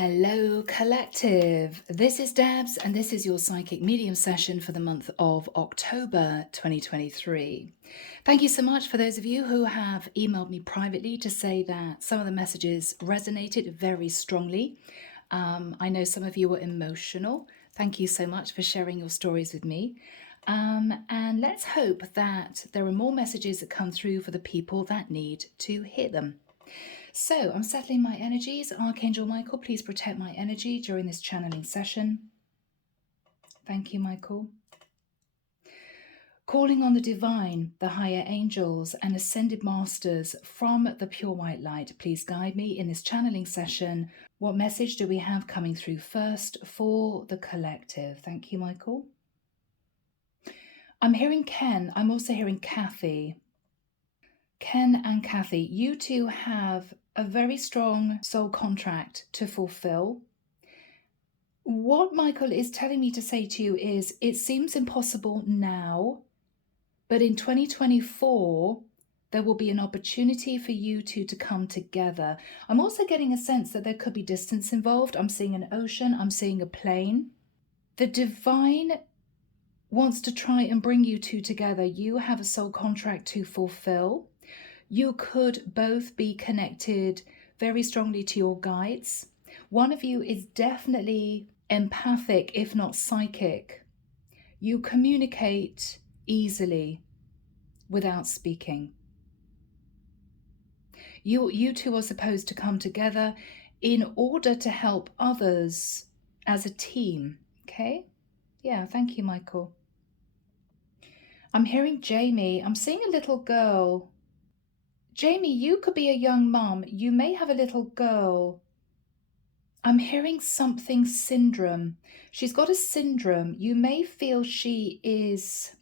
Hello, collective. This is Debs, and this is your psychic medium session for the month of October 2023. Thank you so much for those of you who have emailed me privately to say that some of the messages resonated very strongly. I know some of you were emotional. Thank you so much for sharing your stories with me. And let's hope that there are more messages that come through for the people that need to hear them. So I'm settling my energies. Archangel Michael, please protect my energy during this channeling session. Thank you, Michael. Calling on the divine, the higher angels and ascended masters from the pure white light, please guide me in this channeling session. What message do we have coming through first for the collective? Thank you, Michael. I'm hearing Ken. I'm also hearing Kathy. Ken and Kathy, you two have a very strong soul contract to fulfill. What Michael is telling me to say to you is, it seems impossible now, but in 2024, there will be an opportunity for you two to come together. I'm also getting a sense that there could be distance involved. I'm seeing an ocean. I'm seeing a plane. The divine wants to try and bring you two together. You have a soul contract to fulfill. You could both be connected very strongly to your guides. One of you is definitely empathic, if not psychic. You communicate easily without speaking. You two are supposed to come together in order to help others as a team, okay? Yeah, thank you, Michael. I'm hearing Jamie. I'm seeing a little girl. Jamie, you could be a young mum. You may have a little girl. I'm hearing something syndrome. She's got a syndrome. You may feel she is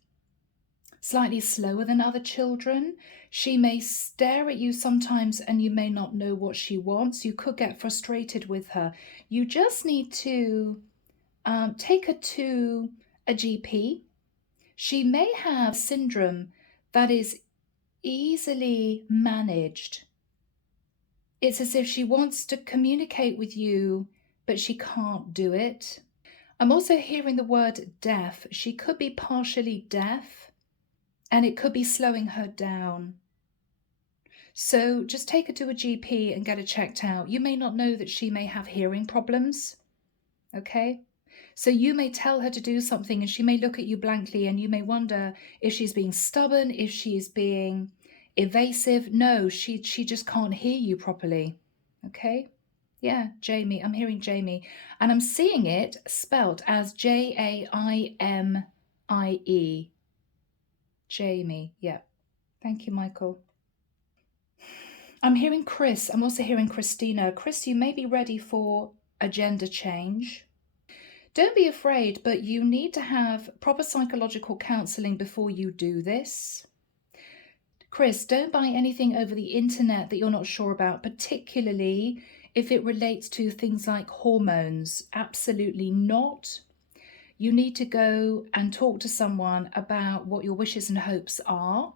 slightly slower than other children. She may stare at you sometimes and you may not know what she wants. You could get frustrated with her. You just need to take her to a GP. She may have syndrome that is easily managed. It's as if she wants to communicate with you, but she can't do it. I'm also hearing the word deaf. She could be partially deaf, and it could be slowing her down. So just take her to a GP and get her checked out. You may not know that she may have hearing problems, okay? So you may tell her to do something and she may look at you blankly and you may wonder if she's being stubborn, if she's being evasive. No, she just can't hear you properly, okay? Yeah, Jamie, I'm hearing Jamie. And I'm seeing it spelt as Jaimie. Jamie, yeah. Thank you, Michael. I'm hearing Chris. I'm also hearing Christina. Chris, you may be ready for a gender change. Don't be afraid, but you need to have proper psychological counseling before you do this. Chris, don't buy anything over the internet that you're not sure about, particularly if it relates to things like hormones. Absolutely not. You need to go and talk to someone about what your wishes and hopes are.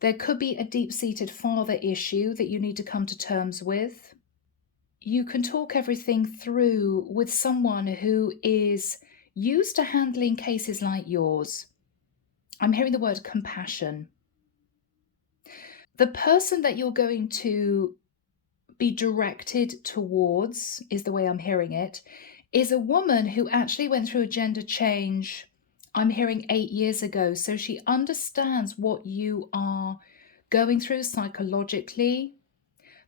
There could be a deep-seated father issue that you need to come to terms with. You can talk everything through with someone who is used to handling cases like yours. I'm hearing the word compassion. The person that you're going to be directed towards, is the way I'm hearing it, is a woman who actually went through a gender change, I'm hearing 8 years ago. So she understands what you are going through psychologically,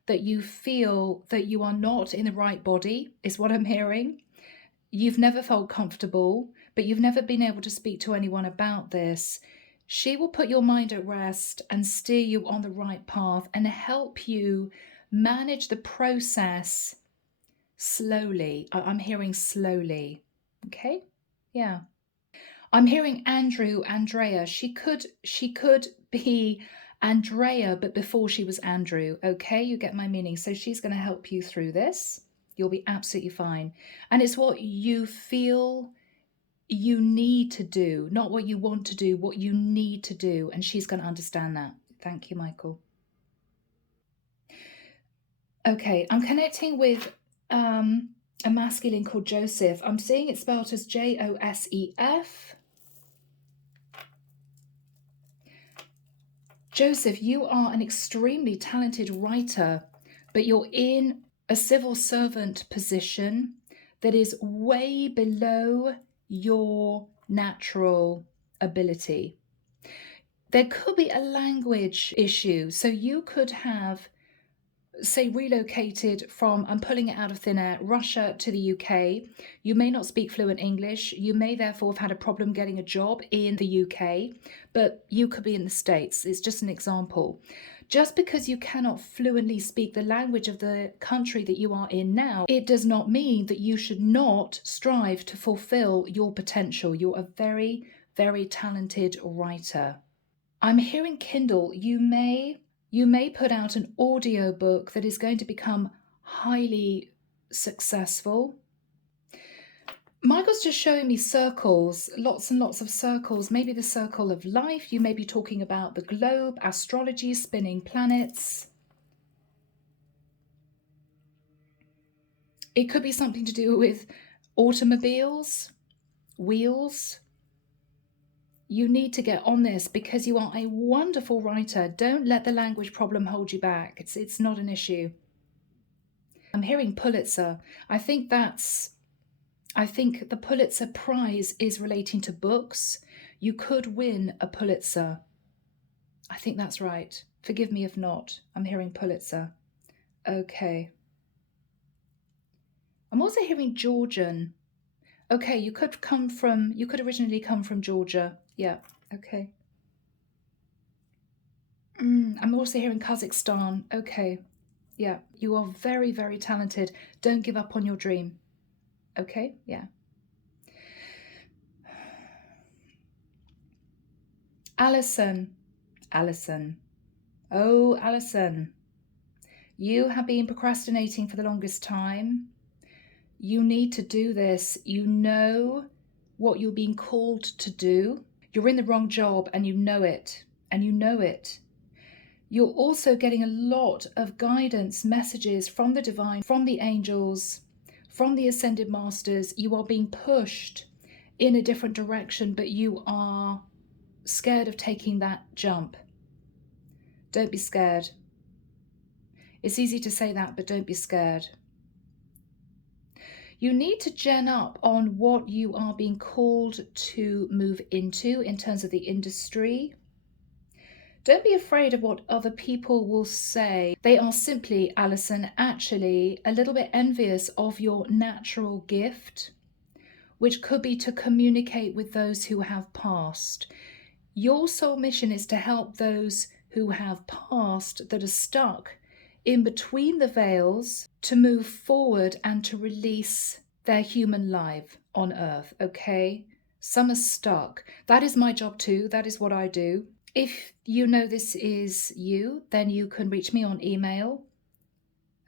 that you feel that you are not in the right body, is what I'm hearing. You've never felt comfortable, but you've never been able to speak to anyone about this. She will put your mind at rest and steer you on the right path and help you manage the process slowly. I'm hearing slowly. Okay? Yeah. I'm hearing Andrew, Andrea. She could be Andrea, but before she was Andrew. Okay, you get my meaning. So she's going to help you through this. You'll be absolutely fine. And it's what you feel you need to do, not what you want to do, what you need to do. And she's going to understand that. Thank you, Michael. Okay, I'm connecting with a masculine called Joseph. I'm seeing it spelled as Josef. Joseph, you are an extremely talented writer, but you're in a civil servant position that is way below your natural ability. There could be a language issue. So you could have, say, relocated from, I'm pulling it out of thin air, Russia to the UK. You may not speak fluent English. You may therefore have had a problem getting a job in the UK, but you could be in the States. It's just an example. Just because you cannot fluently speak the language of the country that you are in now, it does not mean that you should not strive to fulfill your potential. You're a very, very talented writer. I'm hearing Kindle. You may put out an audio book that is going to become highly successful. Michael's just showing me circles, lots and lots of circles. Maybe the circle of life. You may be talking about the globe, astrology, spinning planets. It could be something to do with automobiles, wheels. You need to get on this because you are a wonderful writer. Don't let the language problem hold you back. It's not an issue. I'm hearing Pulitzer. I think the Pulitzer Prize is relating to books. You could win a Pulitzer. I think that's right. Forgive me if not. I'm hearing Pulitzer. Okay. I'm also hearing Georgian. Okay, you could originally come from Georgia. Yeah, okay. I'm also hearing Kazakhstan. Okay. Yeah, you are very, very talented. Don't give up on your dream. Okay, yeah. Alison. Oh, Alison. You have been procrastinating for the longest time. You need to do this. You know what you're being called to do. You're in the wrong job and you know it. You're also getting a lot of guidance messages from the divine, from the angels, from the ascended masters. You are being pushed in a different direction, but you are scared of taking that jump. Don't be scared. It's easy to say that, but don't be scared. You need to gen up on what you are being called to move into in terms of the industry. Don't be afraid of what other people will say. They are simply, Alison, actually a little bit envious of your natural gift, which could be to communicate with those who have passed. Your soul mission is to help those who have passed that are stuck in between the veils to move forward and to release their human life on earth, okay? Some are stuck. That is my job too. That is what I do. If you know this is you, then you can reach me on email.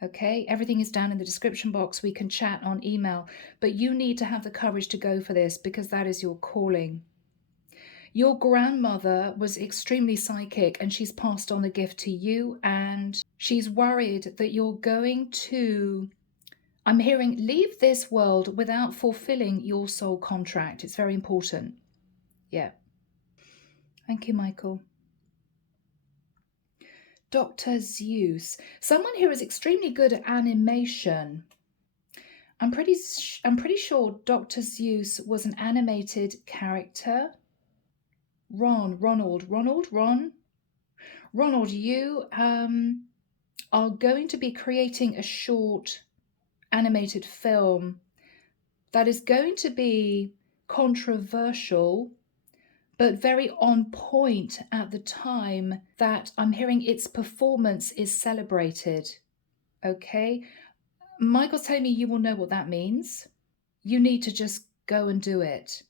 Okay, everything is down in the description box. We can chat on email, but you need to have the courage to go for this because that is your calling. Your grandmother was extremely psychic and she's passed on the gift to you, and she's worried that you're going to, I'm hearing, leave this world without fulfilling your soul contract. It's very important. Yeah. Thank you, Michael. Dr. Zeus. Someone who is extremely good at animation. I'm pretty sure Dr. Zeus was an animated character. Ronald, you are going to be creating a short animated film that is going to be controversial, but very on point at the time that I'm hearing its performance is celebrated. Okay? Michael's telling me you will know what that means. You need to just go and do it.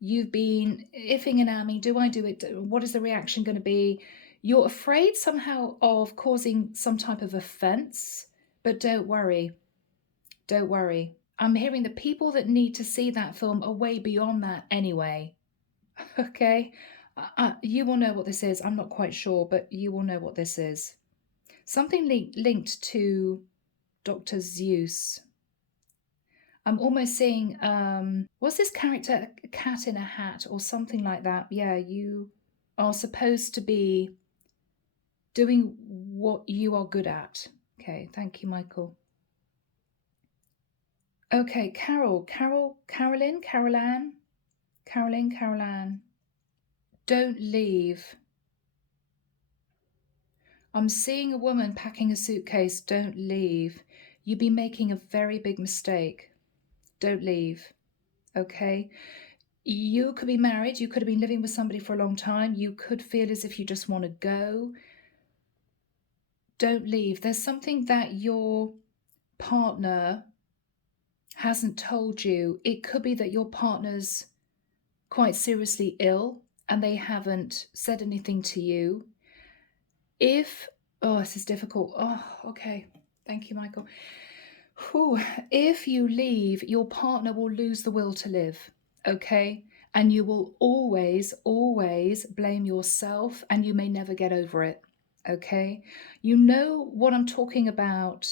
You've been iffing and amming. Do I do it? What is the reaction going to be? You're afraid somehow of causing some type of offense, but don't worry. Don't worry. I'm hearing the people that need to see that film are way beyond that anyway. Okay? You will know what this is. I'm not quite sure, but you will know what this is. Something linked to Dr. Zeus. I'm almost seeing, was this character a cat in a hat or something like that? Yeah, you are supposed to be doing what you are good at. Okay, thank you, Michael. Okay, Caroline, Caroline. Don't leave. I'm seeing a woman packing a suitcase. Don't leave. You'd be making a very big mistake. Don't leave. Okay? You could be married. You could have been living with somebody for a long time. You could feel as if you just want to go. Don't leave. There's something that your partner hasn't told you. It could be that your partner's quite seriously ill and they haven't said anything to you. This is difficult. Oh, okay. Thank you, Michael. Whew. If you leave, your partner will lose the will to live, okay? And you will always, always blame yourself and you may never get over it, okay? You know what I'm talking about.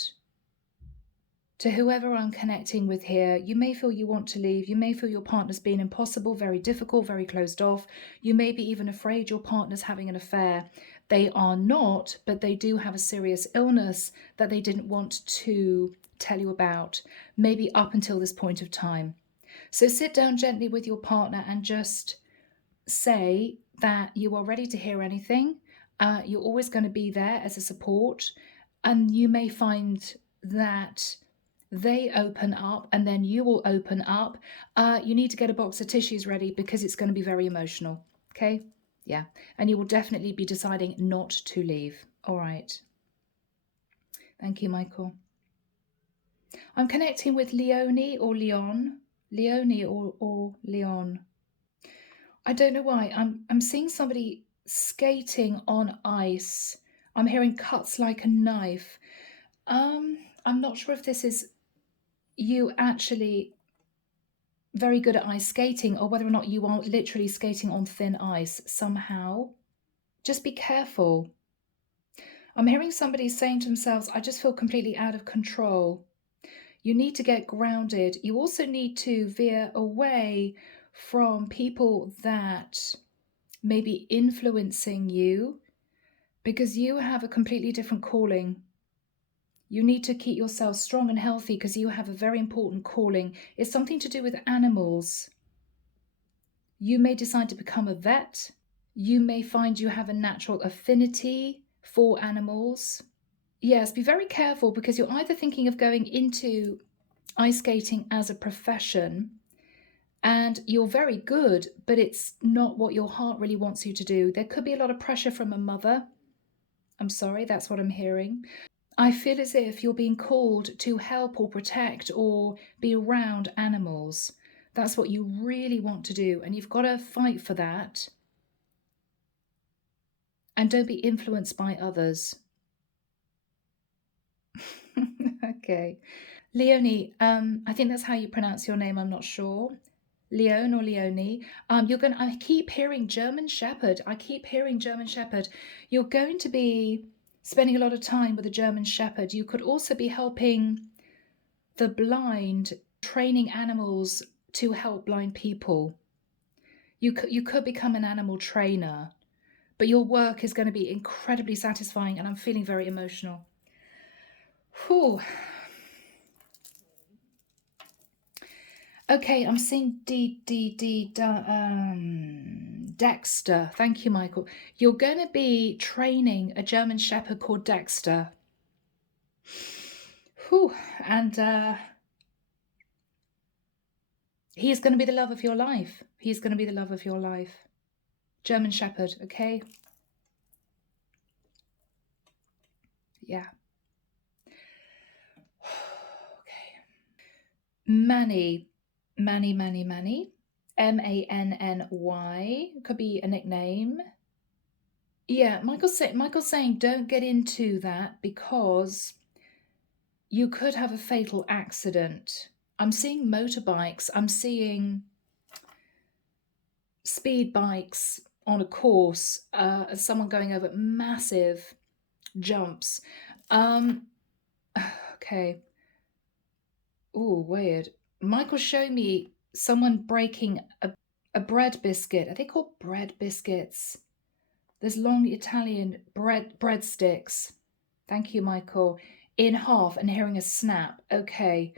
To whoever I'm connecting with here, you may feel you want to leave. You may feel your partner's being impossible, very difficult, very closed off. You may be even afraid your partner's having an affair. They are not, but they do have a serious illness that they didn't want to tell you about, maybe up until this point of time. So sit down gently with your partner and just say that you are ready to hear anything. You're always going to be there as a support. And you may find that they open up and then you will open up. You need to get a box of tissues ready because it's going to be very emotional. Okay? Yeah. And you will definitely be deciding not to leave. All right. Thank you, Michael. I'm connecting with Leonie or Leon. Leonie or Leon. I don't know why. I'm seeing somebody skating on ice. I'm hearing cuts like a knife. I'm not sure if this is you actually very good at ice skating or whether or not you are literally skating on thin ice somehow. Just be careful. I'm hearing somebody saying to themselves, I just feel completely out of control. You need to get grounded. You also need to veer away from people that may be influencing you because you have a completely different calling. You need to keep yourself strong and healthy because you have a very important calling. It's something to do with animals. You may decide to become a vet. You may find you have a natural affinity for animals. Yes, be very careful because you're either thinking of going into ice skating as a profession and you're very good, but it's not what your heart really wants you to do. There could be a lot of pressure from a mother. I'm sorry, that's what I'm hearing. I feel as if you're being called to help or protect or be around animals. That's what you really want to do, and you've got to fight for that. And don't be influenced by others. Okay. Leonie, I think that's how you pronounce your name, I'm not sure. Leon or Leonie. I keep hearing German Shepherd. I keep hearing German Shepherd. You're going to be spending a lot of time with a German Shepherd. You could also be helping the blind, training animals to help blind people. You could become an animal trainer, but your work is going to be incredibly satisfying, and I'm feeling very emotional. Whew. Okay, I'm seeing Dexter. Thank you, Michael. You're going to be training a German Shepherd called Dexter. Whew. And he's going to be the love of your life. He's going to be the love of your life. German Shepherd, okay? Yeah. Okay. Manny. Manny. Manny. Could be a nickname. Yeah, Michael's saying don't get into that because you could have a fatal accident. I'm seeing motorbikes. I'm seeing speed bikes on a course, someone going over massive jumps. Okay. Oh, weird. Michael showed me someone breaking a bread biscuit. Are they called bread biscuits? There's long Italian breadsticks. Thank you, Michael. In half and hearing a snap. Okay.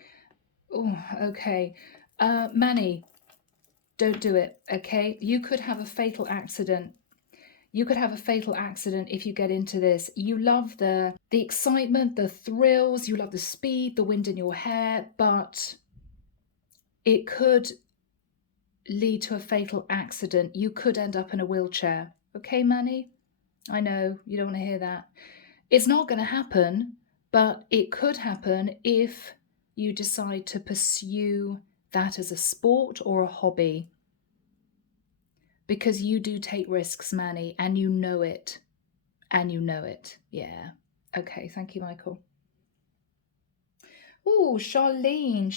Oh, okay. Manny, don't do it, okay? You could have a fatal accident. You could have a fatal accident if you get into this. You love the excitement, the thrills, you love the speed, the wind in your hair, but it could lead to a fatal accident. You could end up in a wheelchair. Okay, Manny? I know you don't want to hear that. It's not going to happen, but it could happen if you decide to pursue that as a sport or a hobby. Because you do take risks, Manny, and you know it. And you know it. Yeah. Okay, thank you, Michael. Oh, Charlene.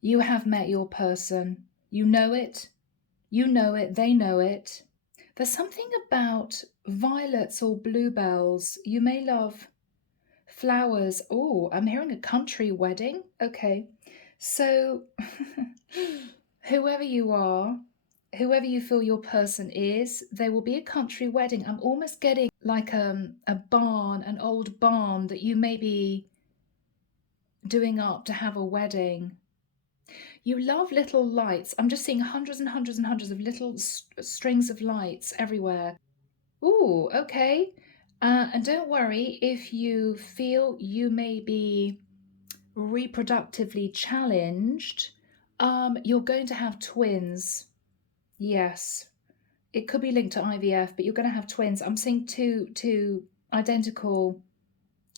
You have met your person. You know it. You know it. They know it. There's something about violets or bluebells. You may love flowers. Oh, I'm hearing a country wedding. Okay. So, whoever you are, whoever you feel your person is, there will be a country wedding. I'm almost getting like a barn, an old barn that you may be doing up to have a wedding. You love little lights. I'm just seeing hundreds and hundreds and hundreds of little strings of lights everywhere. Ooh, okay. And don't worry if you feel you may be reproductively challenged. You're going to have twins. Yes, it could be linked to IVF, but you're going to have twins. I'm seeing two identical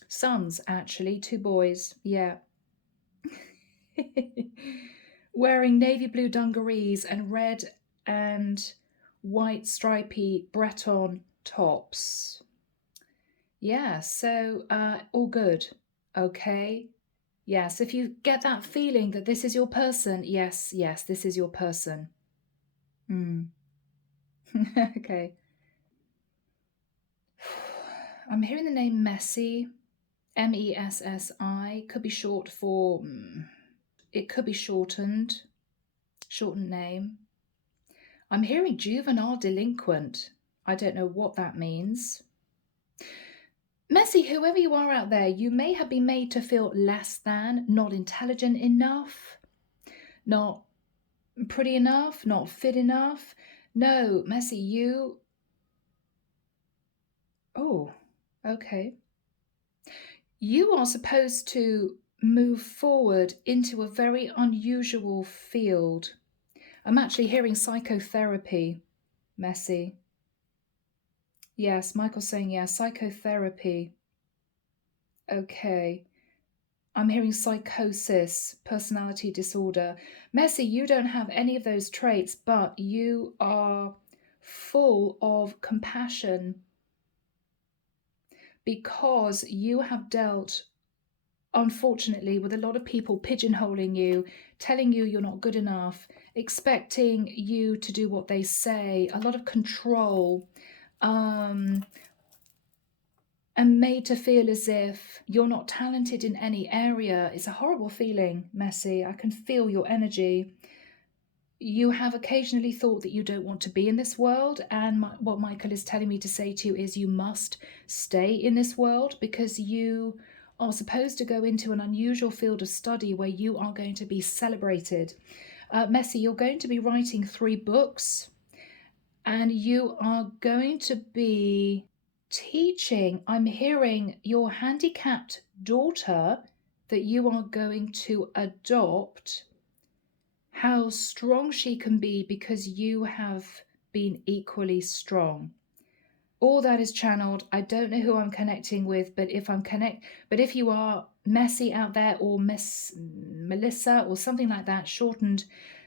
sons, actually, two boys. Yeah. Wearing navy blue dungarees and red and white stripy Breton tops. Yeah, so all good. Okay. Yes, if you get that feeling that this is your person, yes, this is your person. Mm. Okay. I'm hearing the name Messi, Messi. Could be short for. It could be shortened name. I'm hearing juvenile delinquent. I don't know what that means. Messi, whoever you are out there, you may have been made to feel less than, not intelligent enough, not pretty enough, not fit enough. No, Messi, you. Oh, okay. You are supposed to move forward into a very unusual field. I'm actually hearing psychotherapy, Messi. Yes, Michael's saying yes, psychotherapy. Okay. I'm hearing psychosis, personality disorder. Messi, you don't have any of those traits, but you are full of compassion because you have dealt, unfortunately, with a lot of people pigeonholing you, telling you you're not good enough, expecting you to do what they say, a lot of control, and made to feel as if you're not talented in any area. It's a horrible feeling, Messi. I can feel your energy. You have occasionally thought that you don't want to be in this world, and what Michael is telling me to say to you is you must stay in this world because you are supposed to go into an unusual field of study where you are going to be celebrated. Messi, you're going to be writing 3 books and you are going to be teaching. I'm hearing your handicapped daughter that you are going to adopt, how strong she can be because you have been equally strong. All that is channeled. I don't know who I'm connecting with, but if you are Messi out there or Melissa or something like that, shortened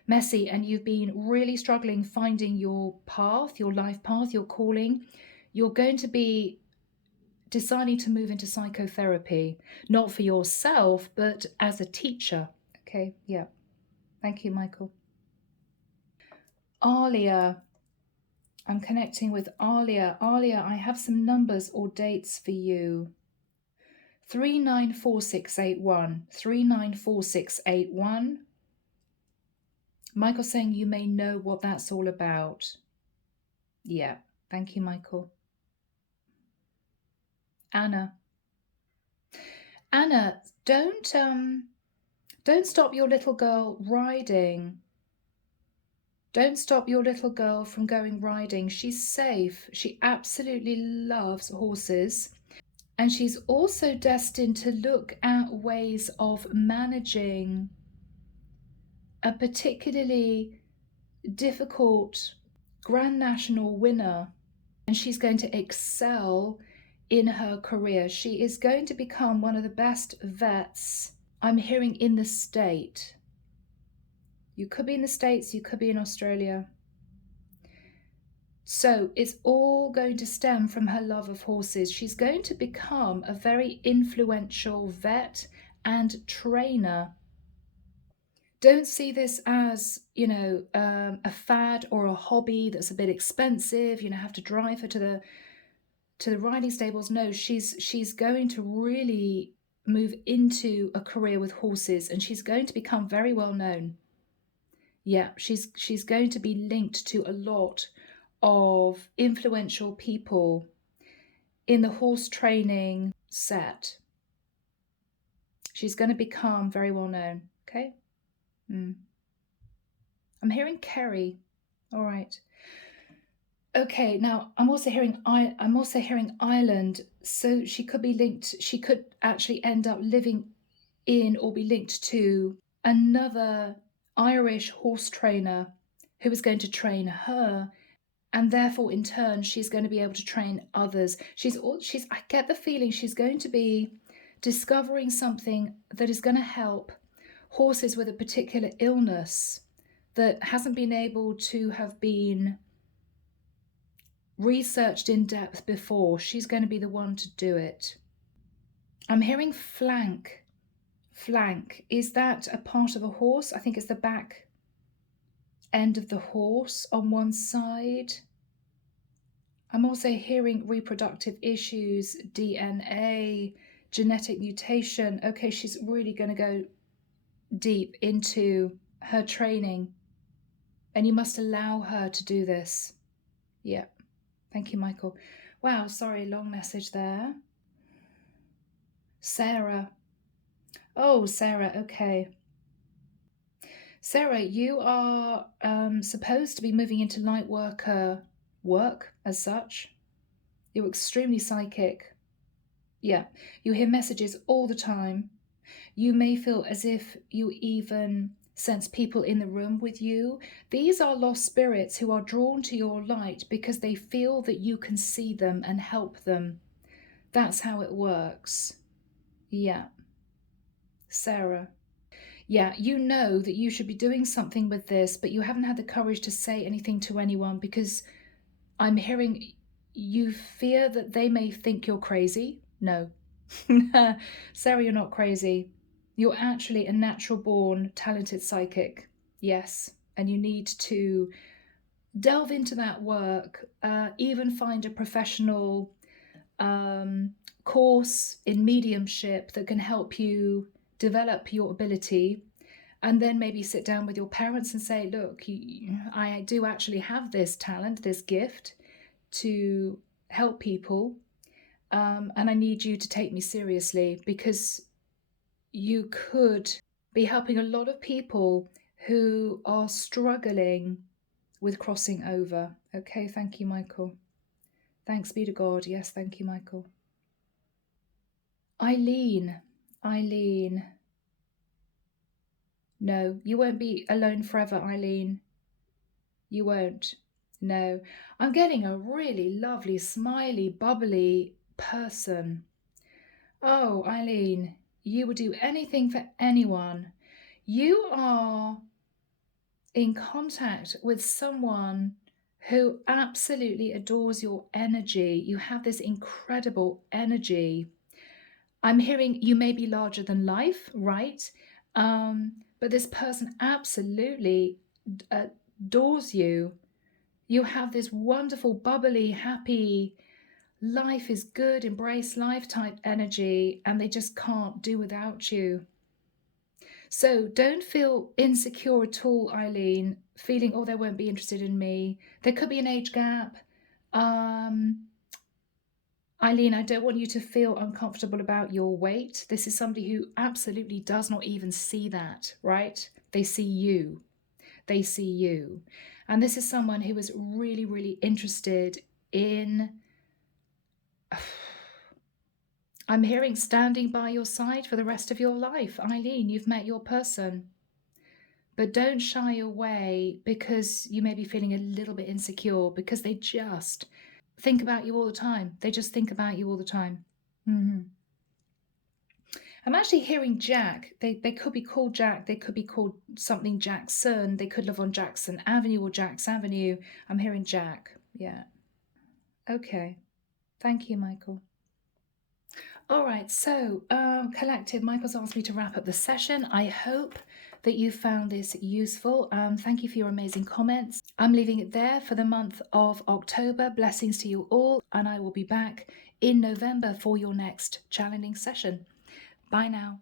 Messi, and you've been really struggling finding your path, your life path, your calling, you're going to be deciding to move into psychotherapy, not for yourself, but as a teacher. Okay, yeah. Thank you, Michael. Alia. I'm connecting with Alia. Alia, I have some numbers or dates for you. 394681. 394681. Michael's saying you may know what that's all about. Yeah. Thank you, Michael. Anna. Anna, don't stop your little girl riding. Don't stop your little girl from going riding. She's safe. She absolutely loves horses. And she's also destined to look at ways of managing a particularly difficult Grand National winner. And she's going to excel in her career. She is going to become one of the best vets, I'm hearing, in the state. You could be in the States, you could be in Australia. So it's all going to stem from her love of horses. She's going to become a very influential vet and trainer. Don't see this as, a fad or a hobby that's a bit expensive. Have to drive her to the riding stables. No, she's going to really move into a career with horses, and she's going to become very well known. Yeah, she's going to be linked to a lot of influential people in the horse training set. She's going to become very well known. Okay. I'm hearing Kerry. All right. Okay. Now I'm also hearing Ireland. So she could be linked. She could actually end up living in or be linked to another Irish horse trainer who is going to train her. And therefore, in turn, she's going to be able to train others. I get the feeling she's going to be discovering something that is going to help horses with a particular illness that hasn't been able to have been researched in depth before. She's going to be the one to do it. I'm hearing flank. Flank. Is that a part of a horse? I think it's the back end of the horse on one side. I'm also hearing reproductive issues, DNA, genetic mutation. Okay, she's really going to go deep into her training, and you must allow her to do this. Yeah. Thank you, Michael. Wow, sorry, long message there. Sarah. Oh, Sarah, okay. Sarah, you are supposed to be moving into light worker work as such. You're extremely psychic. Yeah, you hear messages all the time. You may feel as if you even sense people in the room with you. These are lost spirits who are drawn to your light because they feel that you can see them and help them. That's how it works. Yeah. Sarah. Yeah, you know that you should be doing something with this, but you haven't had the courage to say anything to anyone because I'm hearing you fear that they may think you're crazy. No. Sarah, you're not crazy. You're actually a natural born, talented psychic. Yes. And you need to delve into that work, even find a professional course in mediumship that can help you develop your ability, and then maybe sit down with your parents and say, look, I do actually have this talent, this gift to help people, and I need you to take me seriously because you could be helping a lot of people who are struggling with crossing over. Okay, thank you, Michael. Thanks be to God. Yes, thank you, Michael. Eileen. No, you won't be alone forever, Eileen. You won't. No. I'm getting a really lovely, smiley, bubbly person. Oh, Eileen, you would do anything for anyone. You are in contact with someone who absolutely adores your energy. You have this incredible energy. I'm hearing you may be larger than life, right? But this person absolutely adores you. You have this wonderful, bubbly, happy, life is good, embrace life type energy, and they just can't do without you. So don't feel insecure at all, Eileen, feeling, oh, they won't be interested in me. There could be an age gap. Eileen, I don't want you to feel uncomfortable about your weight. This is somebody who absolutely does not even see that, right? They see you. They see you. And this is someone who is really, really interested in, I'm hearing standing by your side for the rest of your life. Eileen, you've met your person. But don't shy away because you may be feeling a little bit insecure, because they just think about you all the time. They just think about you all the time. I'm actually hearing Jack. They could be called Jack. They could be called something Jackson. They could live on Jackson Avenue or Jack's Avenue. I'm hearing Jack. Yeah. Okay. Thank you, Michael. All right. So, Collective, Michael's asked me to wrap up the session. I hope that you found this useful. Thank you for your amazing comments. I'm leaving it there for the month of October. Blessings to you all. And I will be back in November for your next challenging session. Bye now.